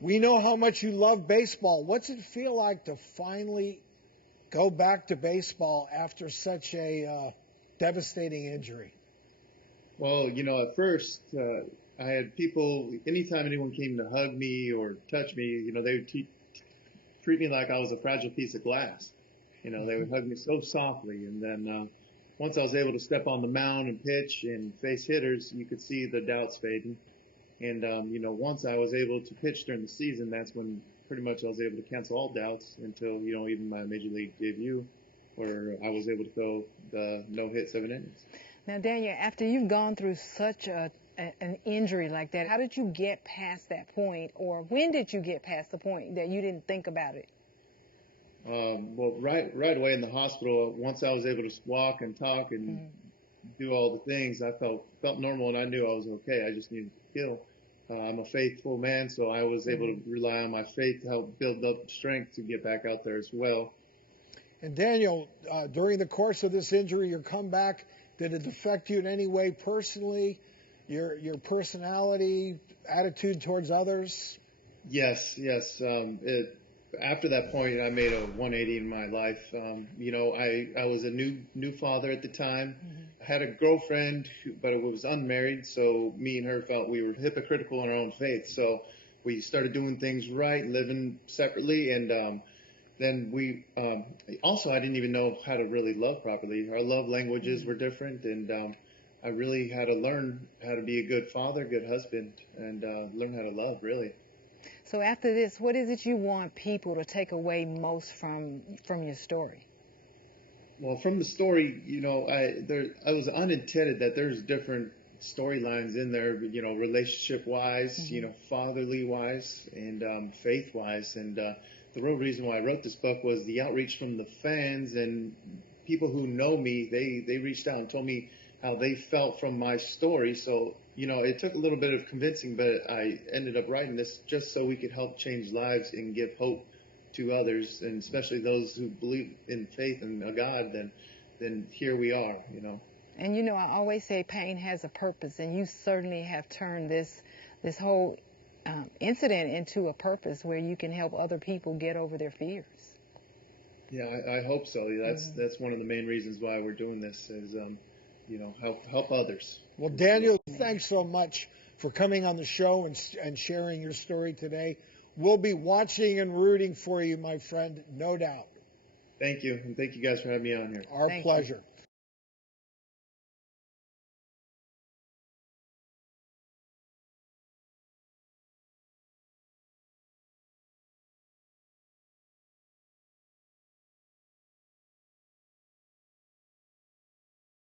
We know how much you love baseball. What's it feel like to finally go back to baseball after such a devastating injury? Well, at first, I had people, anytime anyone came to hug me or touch me, they would treat me like I was a fragile piece of glass. They would hug me so softly. And then once I was able to step on the mound and pitch and face hitters, you could see the doubts fading. And, once I was able to pitch during the season, that's when pretty much I was able to cancel all doubts until, even my major league debut, where I was able to throw the no-hit 7 innings. Now, Daniel, after you've gone through such an injury like that, how did you get past that point, or when did you get past the point that you didn't think about it? Well, right away in the hospital, once I was able to walk and talk and do all the things, I felt normal, and I knew I was okay. I just needed to heal. I'm a faithful man, so I was able to rely on my faith to help build up strength to get back out there as well. And Daniel, during the course of this injury, your comeback, did it affect you in any way personally? Your personality, attitude towards others? Yes. After that point, I made a 180 in my life. I was a new father at the time. I had a girlfriend, but it was unmarried, so me and her felt we were hypocritical in our own faith. So we started doing things right, living separately, and then we also, I didn't even know how to really love properly. Our love languages were different, and I really had to learn how to be a good father, good husband, and learn how to love, really. So after this, what is it you want people to take away most from your story? Well, from the story, I was unintended that there's different storylines in there, relationship-wise, fatherly-wise, and faith-wise. And the real reason why I wrote this book was the outreach from the fans and people who know me. They reached out and told me how they felt from my story. So, it took a little bit of convincing, but I ended up writing this just so we could help change lives and give hope to others, and especially those who believe in faith and a God. Then here we are, And I always say pain has a purpose, and you certainly have turned this whole incident into a purpose where you can help other people get over their fears. Yeah, I hope so. That's one of the main reasons why we're doing this is, help others. Well, Daniel, thanks so much for coming on the show and sharing your story today. We'll be watching and rooting for you, my friend, no doubt. Thank you, and thank you guys for having me on here. Our pleasure.